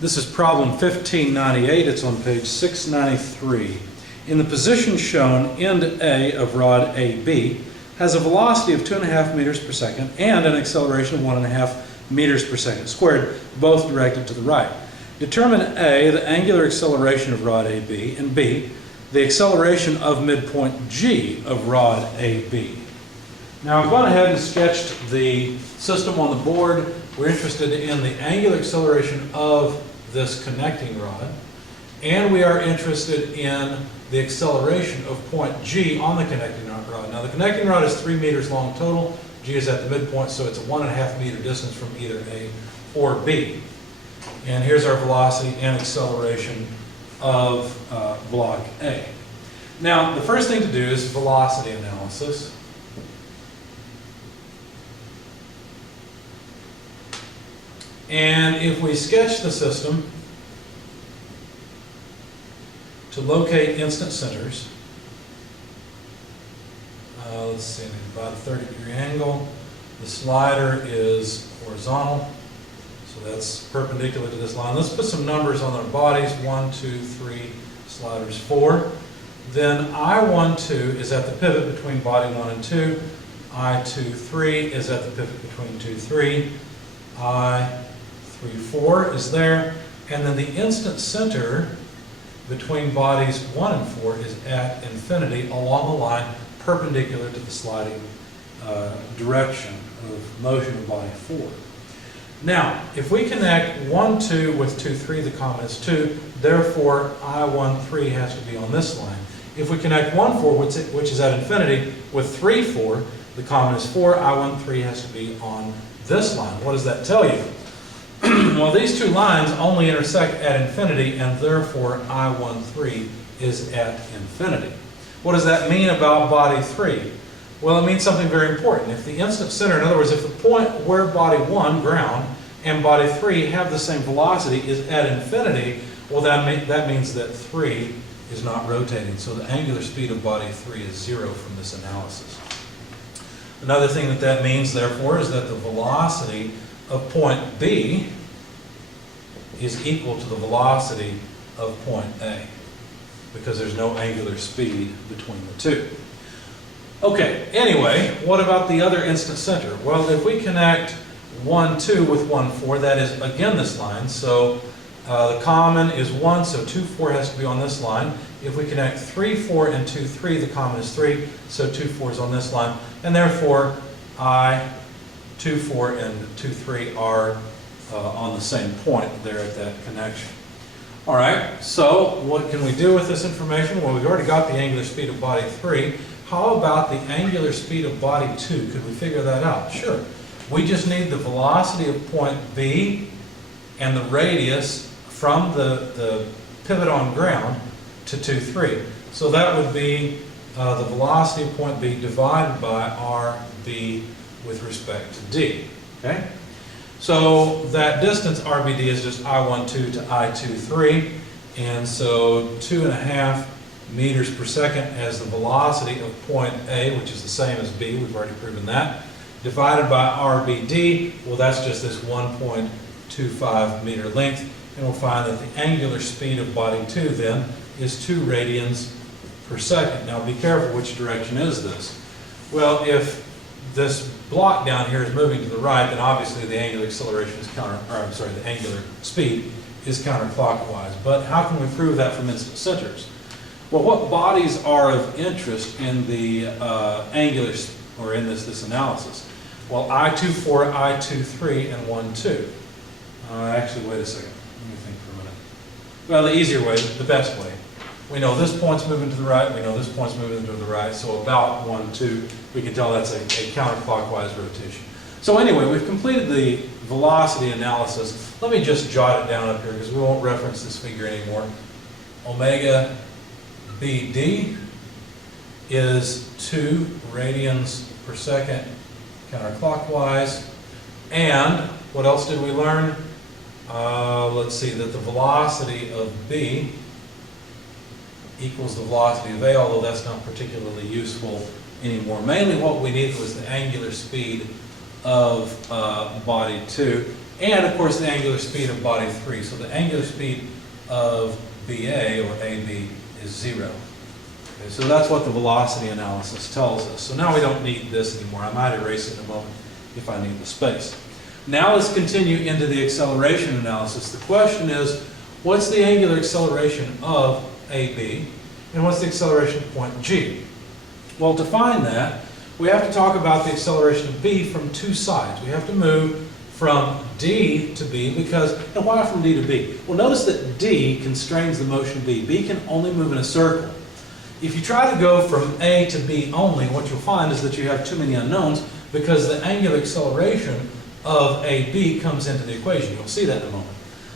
This is problem 1598. It's on page 693. In the position shown, end A of rod AB has a velocity of 2.5 meters per second and an acceleration of 1.5 meters per second squared, both directed to the right. Determine A, the angular acceleration of rod AB, and B, the acceleration of midpoint G of rod AB. Now I've gone ahead and sketched the system on the board. We're interested in the angular acceleration of this connecting rod, and we are interested in the acceleration of point G on the connecting rod. Now the connecting rod is 3 meters long total. G is at the midpoint, so it's a 1.5 meter distance from either A or B. And here's our velocity and acceleration of block A. Now the first thing to do is velocity analysis. And if we sketch the system to locate instant centers, let's see, about a 30-degree angle. The slider is horizontal, so that's perpendicular to this line. Let's put some numbers on our bodies. 1, 2, 3, sliders 4. Then I12 is at the pivot between body 1 and 2. I23 is at the pivot between 2, 3. I34 is there. And then the instant center between bodies 1 and 4 is at infinity along the line perpendicular to the sliding direction of motion of body 4. Now, if we connect 1, 2 with 2, 3, the common is 2, therefore I13 has to be on this line. If we connect 1, 4, which is at infinity, with 3, 4, the common is 4, I13 has to be on this line. What does that tell you? Well, these two lines only intersect at infinity, and therefore I13 is at infinity. What does that mean about body 3? Well, it means something very important. If the instant center, in other words, if the point where body 1, ground, and body 3 have the same velocity is at infinity, well, that means that 3 is not rotating. So the angular speed of body 3 is 0 from this analysis. Another thing that means, therefore, is that the velocity of point B is equal to the velocity of point A, because there's no angular speed between the two. Okay, anyway, what about the other instant center? Well, if we connect 1, 2 with 1, 4, that is again this line, so the common is 1, so 2, 4 has to be on this line. If we connect 3, 4 and 2, 3, the common is 3, so 2, 4 is on this line, and therefore I, 2, 4 and 2, 3 are on the same point there at that connection. All right, so what can we do with this information? Well, we've already got the angular speed of body 3. How about the angular speed of body 2? Could we figure that out? Sure. We just need the velocity of point B and the radius from the pivot on ground to 2, 3. So that would be the velocity of point B divided by RB with respect to D. Okay? So that distance RBD is just I12 to I23, and so 2.5 meters per second as the velocity of point A, which is the same as B, we've already proven that, divided by RBD, well, that's just this 1.25 meter length, and we'll find that the angular speed of body 2 then is 2 radians per second. Now be careful, which direction is this? Well, if this block down here is moving to the right, then obviously the angular acceleration is the angular speed is counterclockwise. But how can we prove that from instant centers? Well, what bodies are of interest in the angular, or in this analysis? Well, I24, I23, and 1, 2. Actually, wait a second. Let me think for a minute. Well, the easier way, the best way. We know this point's moving to the right, we know this point's moving to the right, so about 1, 2, we can tell that's a counterclockwise rotation. So anyway, we've completed the velocity analysis. Let me just jot it down up here because we won't reference this figure anymore. Omega BD is 2 radians per second counterclockwise. And what else did we learn? Let's see, that the velocity of B equals the velocity of A, although that's not particularly useful anymore. Mainly what we needed was the angular speed of body 2, and of course the angular speed of body 3. So the angular speed of BA or AB is 0. Okay, so that's what the velocity analysis tells us. So now we don't need this anymore. I might erase it in a moment if I need the space. Now let's continue into the acceleration analysis. The question is, what's the angular acceleration of AB, and what's the acceleration of point G? Well, to find that, we have to talk about the acceleration of B from two sides. We have to move from D to B because, and why from D to B? Well, notice that D constrains the motion of B. B can only move in a circle. If you try to go from A to B only, what you'll find is that you have too many unknowns because the angular acceleration of AB comes into the equation. You'll see that in a moment.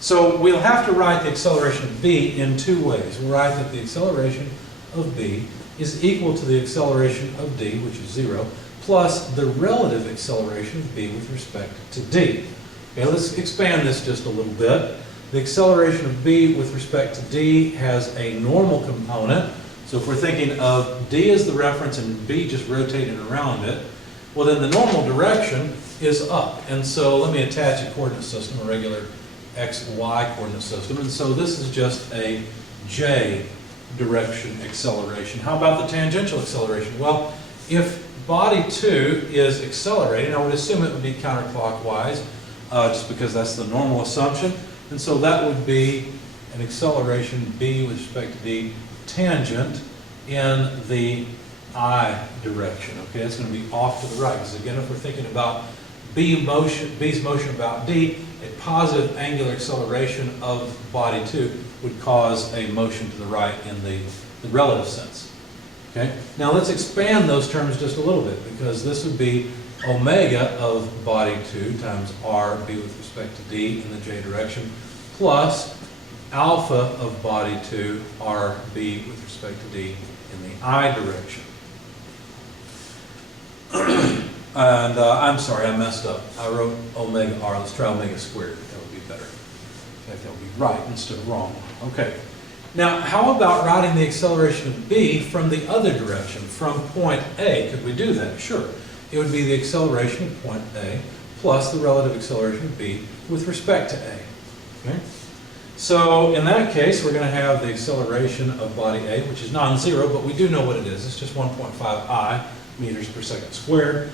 So we'll have to write the acceleration of B in two ways. We'll write that the acceleration of B is equal to the acceleration of D, which is 0, plus the relative acceleration of B with respect to D. Okay, let's expand this just a little bit. The acceleration of B with respect to D has a normal component. So if we're thinking of D as the reference and B just rotating around it, well then the normal direction is up. And so let me attach a coordinate system, a regular XY coordinate system. And so this is just a J direction acceleration. How about the tangential acceleration? Well, if body 2 is accelerating, I would assume it would be counterclockwise, just because that's the normal assumption. And so that would be an acceleration B with respect to D tangent in the I direction. Okay, it's going to be off to the right. Because again, if we're thinking about B's motion about D, a positive angular acceleration of body 2 would cause a motion to the right in the relative sense. Okay? Now let's expand those terms just a little bit, because this would be omega of body 2 times RB with respect to D in the J direction, plus alpha of body 2 RB with respect to D in the I direction. And I'm sorry, I messed up. I wrote omega R. Let's try omega squared. That would be better. In fact, that would be right instead of wrong. Okay. Now, how about writing the acceleration of B from the other direction, from point A? Could we do that? Sure. It would be the acceleration of point A plus the relative acceleration of B with respect to A. Okay? So, in that case, we're going to have the acceleration of body A, which is non-zero, but we do know what it is. It's just 1.5 I meters per second squared.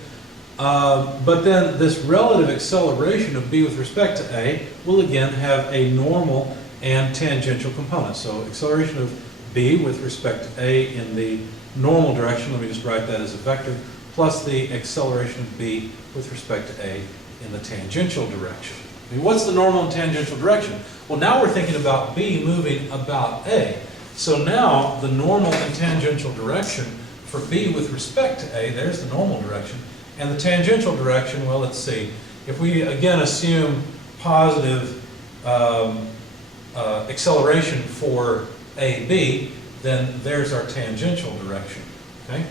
But then this relative acceleration of B with respect to A will again have a normal and tangential component. So acceleration of B with respect to A in the normal direction, let me just write that as a vector, plus the acceleration of B with respect to A in the tangential direction. I mean, what's the normal and tangential direction? Well, now we're thinking about B moving about A. So now the normal and tangential direction for B with respect to A, there's the normal direction. And the tangential direction, well, let's see. If we again assume positive acceleration for AB, then there's our tangential direction. Okay?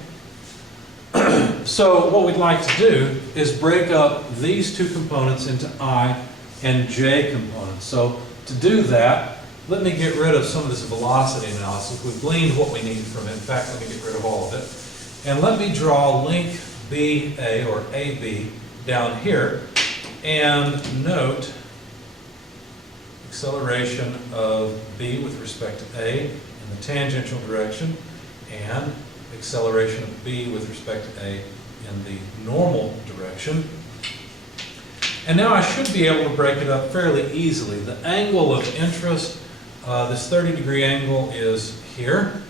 So what we'd like to do is break up these two components into I and J components. So to do that, let me get rid of some of this velocity analysis. We've gleaned what we need from it. In fact, let me get rid of all of it. And let me draw link BA or AB down here and note acceleration of B with respect to A in the tangential direction and acceleration of B with respect to A in the normal direction. And now I should be able to break it up fairly easily. The angle of interest, this 30-degree angle is here.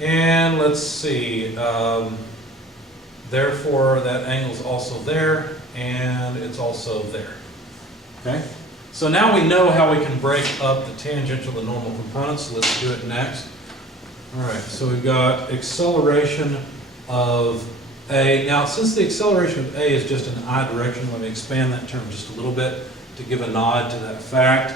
And let's see, therefore that angle is also there, and it's also there. Okay? So now we know how we can break up the tangential and normal components, so let's do it next. All right, so we've got acceleration of A. Now, since the acceleration of A is just in the I direction, let me expand that term just a little bit to give a nod to that fact.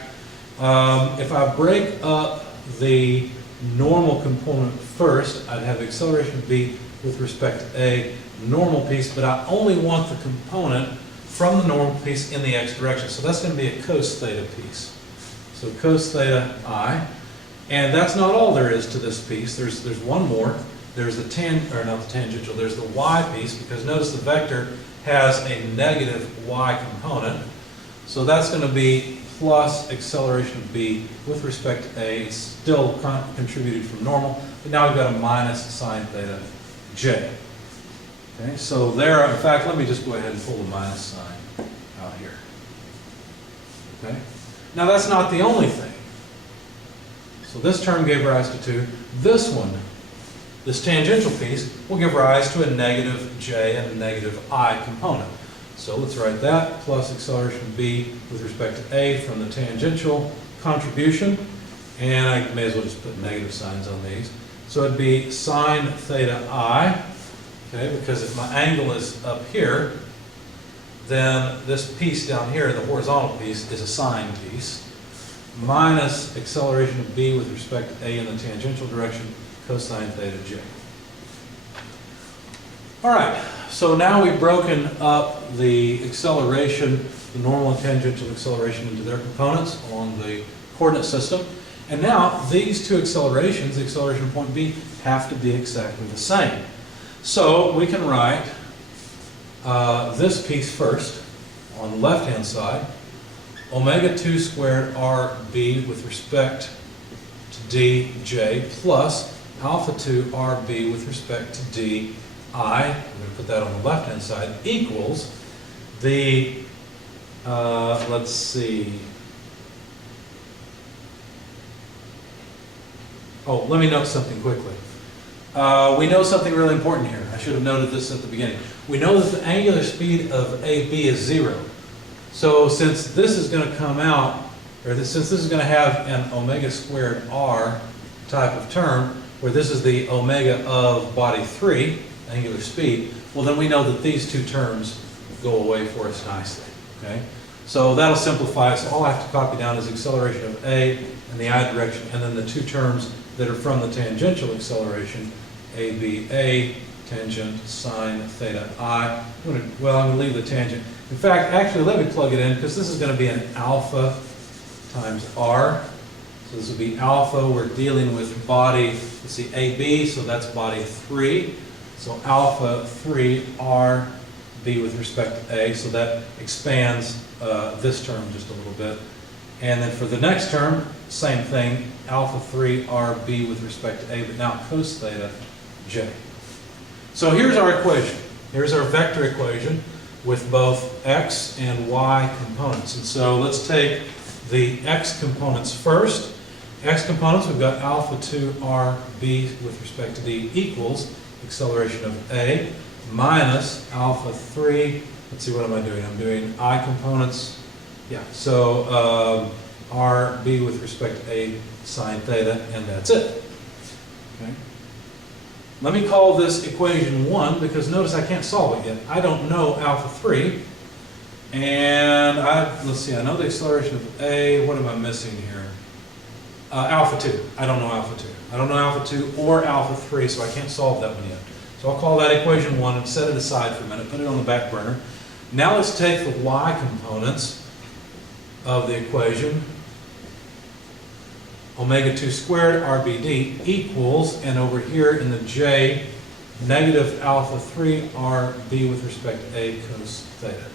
If I break up the normal component first, I'd have acceleration of B with respect to A, normal piece, but I only want the component from the normal piece in the x direction. So that's going to be a cos theta piece. So cos theta I. And that's not all there is to this piece. There's one more. There's the tangential, there's the y piece, because notice the vector has a negative y component. So that's going to be plus acceleration of b with respect to a. It's still contributed from normal, but now we've got a minus sine theta j. Okay, so there, in fact, let me just go ahead and pull the minus sign out here. Okay, now that's not the only thing. So this term gave rise to 2. This one, this tangential piece, will give rise to a negative j and a negative I component. So let's write that, plus acceleration b with respect to a from the tangential contribution. And I may as well just put negative signs on these. So it'd be sine theta I, okay, because if my angle is up here, then this piece down here, the horizontal piece, is a sine piece, minus acceleration of b with respect to a in the tangential direction, cosine theta j. All right, so now we've broken up the acceleration, the normal and tangential acceleration, into their components along the coordinate system. And now these two accelerations, the acceleration of point B, have to be exactly the same. So we can write this piece first on the left-hand side, omega 2 squared RB with respect to dj plus alpha 2 RB with respect to di. I'm going to put that on the left-hand side, equals the, let's see, oh, let me note something quickly. We know something really important here. I should have noted this at the beginning. We know that the angular speed of AB is 0. So since this is going to come out, or since this is going to have an omega squared R type of term, where this is the omega of body 3, angular speed, well then we know that these two terms go away for us nicely. Okay? So that'll simplify it. So all I have to copy down is acceleration of A in the I direction, and then the two terms that are from the tangential acceleration, ABA, tangent, sine, theta, I. I'm going to leave the tangent. In fact, actually, let me plug it in, because this is going to be an alpha times R. So this will be alpha. We're dealing with body, let's see, AB, so that's body 3. So alpha 3 RB with respect to A, so that expands this term just a little bit. And then for the next term, same thing, alpha 3 RB with respect to A, but now cos theta J. So here's our equation. Here's our vector equation with both x and y components. And so let's take the x components first. X components, we've got alpha 2 RB with respect to D equals acceleration of A minus alpha 3, let's see, what am I doing? I'm doing I components, yeah, so RB with respect to A sine theta, and that's it. Okay. Let me call this equation 1, because notice I can't solve it yet. I don't know alpha 3, and let's see, I know the acceleration of A. What am I missing here? Alpha 2. I don't know alpha 2. I don't know alpha 2 or alpha 3, so I can't solve that one yet. So I'll call that equation 1 and set it aside for a minute, put it on the back burner. Now let's take the y components of the equation. Omega 2 squared RBD equals, and over here in the J, negative alpha 3 RB with respect to A cos theta.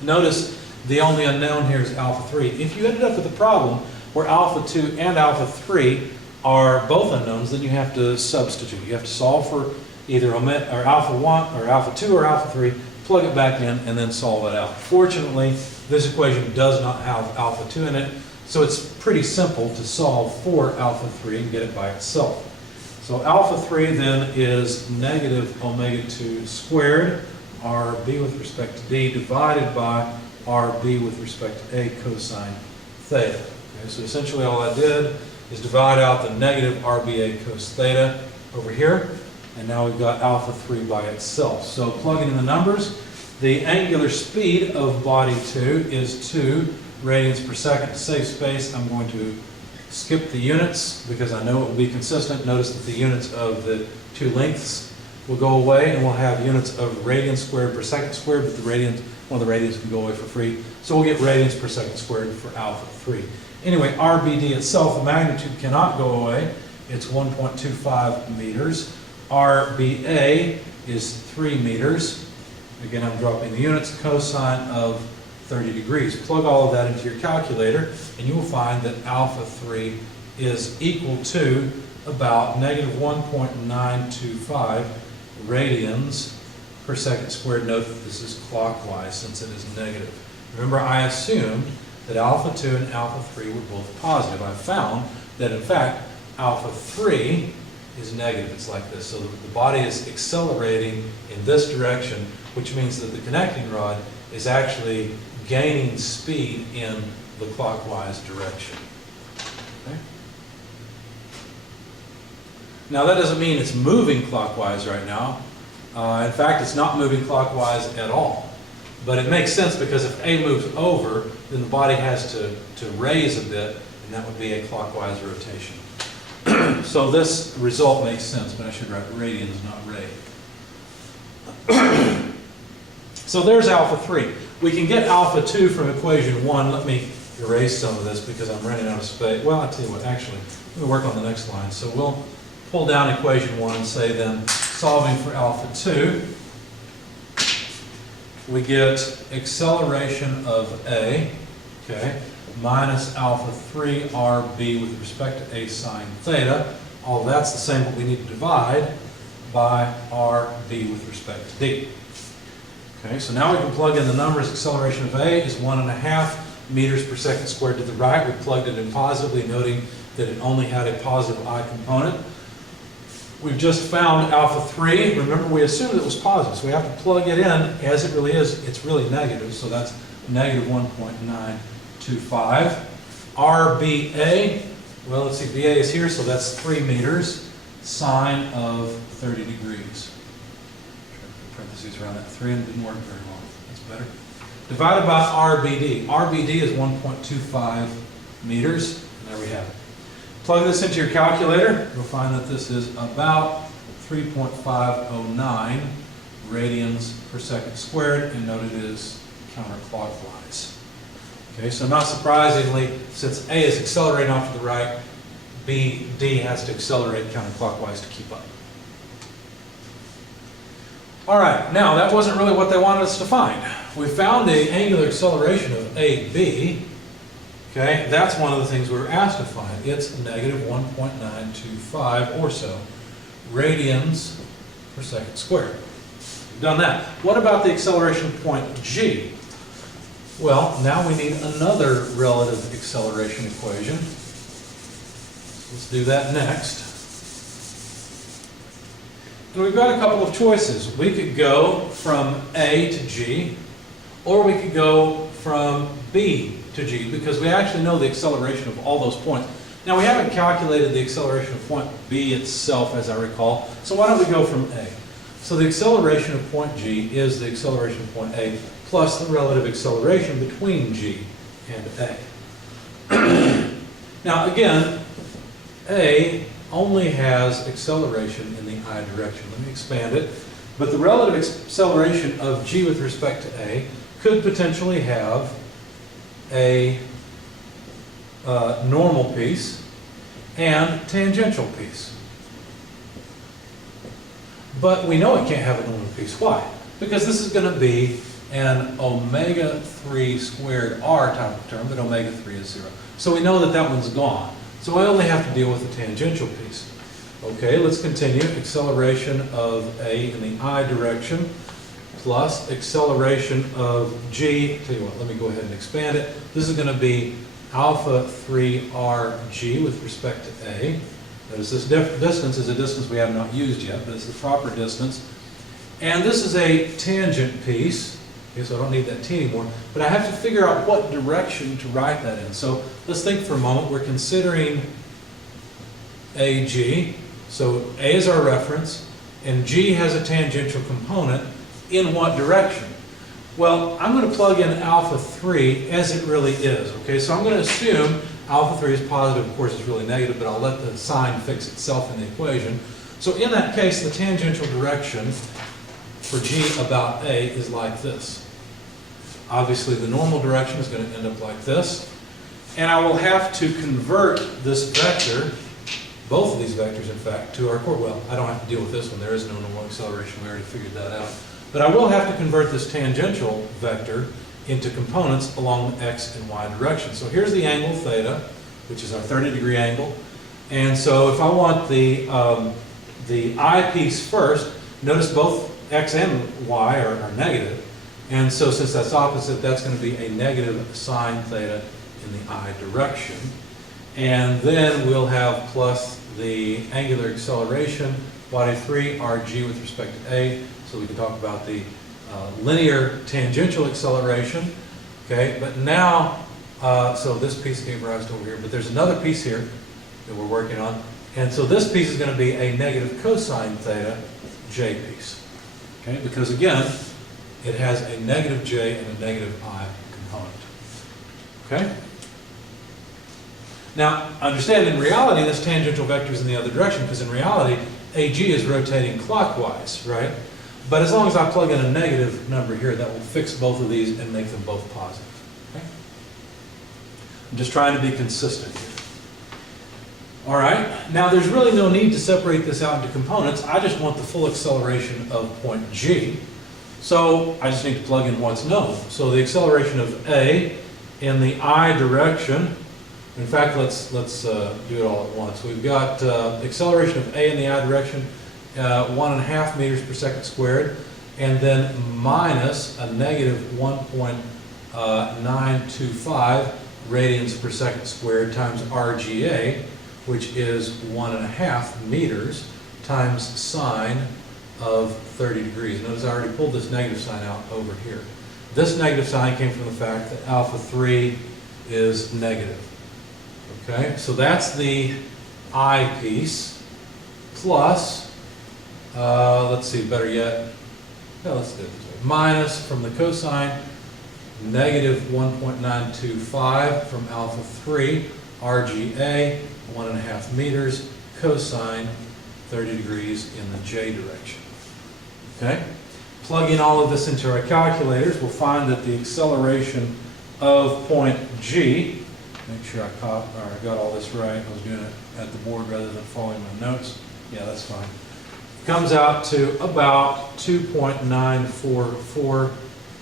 Notice the only unknown here is alpha 3. If you ended up with a problem where alpha 2 and alpha 3 are both unknowns, then you have to substitute. You have to solve for either alpha 1 or alpha 2 or alpha 3, plug it back in, and then solve it out. Fortunately, this equation does not have alpha 2 in it, so it's pretty simple to solve for alpha 3 and get it by itself. So alpha 3 then is negative omega 2 squared RB with respect to D divided by RB with respect to A cosine theta. Okay, so essentially all I did is divide out the negative RBA cos theta over here, and now we've got alpha 3 by itself. So plugging in the numbers, the angular speed of body 2 is 2 radians per second. To save space, I'm going to skip the units because I know it will be consistent. Notice that the units of the two lengths will go away, and we'll have units of radians squared per second squared, but the radians, one of the radians can go away for free. So we'll get radians per second squared for alpha 3. Anyway, RBD itself, the magnitude cannot go away. It's 1.25 meters. RBA is 3 meters. Again, I'm dropping the units. Cosine of 30 degrees. Plug all of that into your calculator, and you will find that alpha 3 is equal to about negative 1.925 radians per second squared. Note that this is clockwise since it is negative. Remember, I assumed that alpha 2 and alpha 3 were both positive. I found that, in fact, alpha 3 is negative. It's like this. So the body is accelerating in this direction, which means that the connecting rod is actually gaining speed in the clockwise direction. Okay? Now, that doesn't mean it's moving clockwise right now. In fact, it's not moving clockwise at all. But it makes sense because if A moves over, then the body has to raise a bit, and that would be a clockwise rotation. So this result makes sense, but I should write radians, not ray. So there's alpha 3. We can get alpha 2 from equation 1. Let me erase some of this because I'm running out of space. Well, I'll tell you what, actually, let me work on the next line. So we'll pull down equation 1 and say then, solving for alpha 2, we get acceleration of A, okay, minus alpha 3 RB with respect to A sine theta. All that's the same, but we need to divide by RB with respect to D. Okay, so now we can plug in the numbers. Acceleration of A is 1.5 meters per second squared to the right. We plugged it in positively, noting that it only had a positive I component. We've just found alpha 3. Remember, we assumed it was positive, so we have to plug it in as it really is. It's really negative, so that's negative 1.925. RBA, well, let's see, BA is here, so that's 3 meters, sine of 30 degrees. Parentheses around that 3, and it didn't work very well. That's better. Divided by RBD. RBD is 1.25 meters, and there we have it. Plug this into your calculator, you'll find that this is about 3.509 radians per second squared, and note it is counterclockwise. Okay, so not surprisingly, since A is accelerating off to the right, BD has to accelerate counterclockwise to keep up. All right, now that wasn't really what they wanted us to find. We found the angular acceleration of AB. Okay, that's one of the things we were asked to find. It's negative 1.925 or so radians per second squared. We've done that. What about the acceleration point G? Well, now we need another relative acceleration equation. Let's do that next. And we've got a couple of choices. We could go from A to G, or we could go from B to G, because we actually know the acceleration of all those points. Now, we haven't calculated the acceleration of point B itself, as I recall, so why don't we go from A? So the acceleration of point G is the acceleration of point A plus the relative acceleration between G and A. Now, again, A only has acceleration in the I direction. Let me expand it. But the relative acceleration of G with respect to A could potentially have a normal piece and tangential piece. But we know it can't have a normal piece. Why? Because this is going to be an omega 3 squared R type of term, but omega 3 is 0. So we know that that one's gone. So I only have to deal with the tangential piece. Okay, let's continue. Acceleration of A in the I direction plus acceleration of G. Tell you what, let me go ahead and expand it. This is going to be alpha 3rg with respect to A. Notice this distance is a distance we have not used yet, but it's the proper distance. And this is a tangent piece. Okay, so I don't need that T anymore. But I have to figure out what direction to write that in. So let's think for a moment. We're considering AG. So A is our reference, and G has a tangential component. In what direction? Well, I'm going to plug in alpha 3 as it really is. Okay, so I'm going to assume alpha 3 is positive. Of course, it's really negative, but I'll let the sign fix itself in the equation. So in that case, the tangential direction for G about A is like this. Obviously, the normal direction is going to end up like this. And I will have to convert this vector, both of these vectors, in fact, to our well, I don't have to deal with this one. There is no normal acceleration. We already figured that out. But I will have to convert this tangential vector into components along the x and y direction. So here's the angle theta, which is our 30-degree angle. And so if I want the eyepiece first, notice both x and y are negative. And so since that's opposite, that's going to be a negative sine theta in the I direction. And then we'll have plus the angular acceleration, body 3, rg with respect to A. So we can talk about the linear tangential acceleration. Okay, but now, so this piece gave rise to over here, but there's another piece here that we're working on. And so this piece is going to be a negative cosine theta j piece. Okay, because again, it has a negative j and a negative I component. Okay? Now, understand in reality, this tangential vector is in the other direction, because in reality, AG is rotating clockwise, right? But as long as I plug in a negative number here, that will fix both of these and make them both positive. Okay? I'm just trying to be consistent here. All right, now there's really no need to separate this out into components. I just want the full acceleration of point G. So I just need to plug in what's known. So the acceleration of A in the I direction, in fact, let's do it all at once. We've got acceleration of A in the I direction, 1.5 meters per second squared, and then minus a negative 1.925 radians per second squared times RGA, which is 1.5 meters times sine of 30 degrees. Notice I already pulled this negative sign out over here. This negative sign came from the fact that alpha 3 is negative. Okay, so that's the I piece plus, let's see, better yet, no, let's do it this way. Minus from the cosine, negative 1.925 from alpha 3, RGA, 1.5 meters, cosine 30 degrees in the j direction. Okay? Plugging all of this into our calculators, we'll find that the acceleration of point G, make sure I got all this right, I was doing it at the board rather than following my notes. Yeah, that's fine. Comes out to about 2.944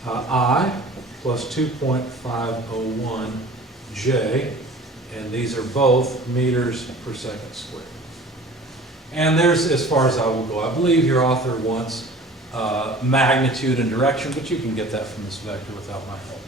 I plus 2.501 J, and these are both meters per second squared. And there's as far as I will go. I believe your author wants magnitude and direction, but you can get that from this vector without my help.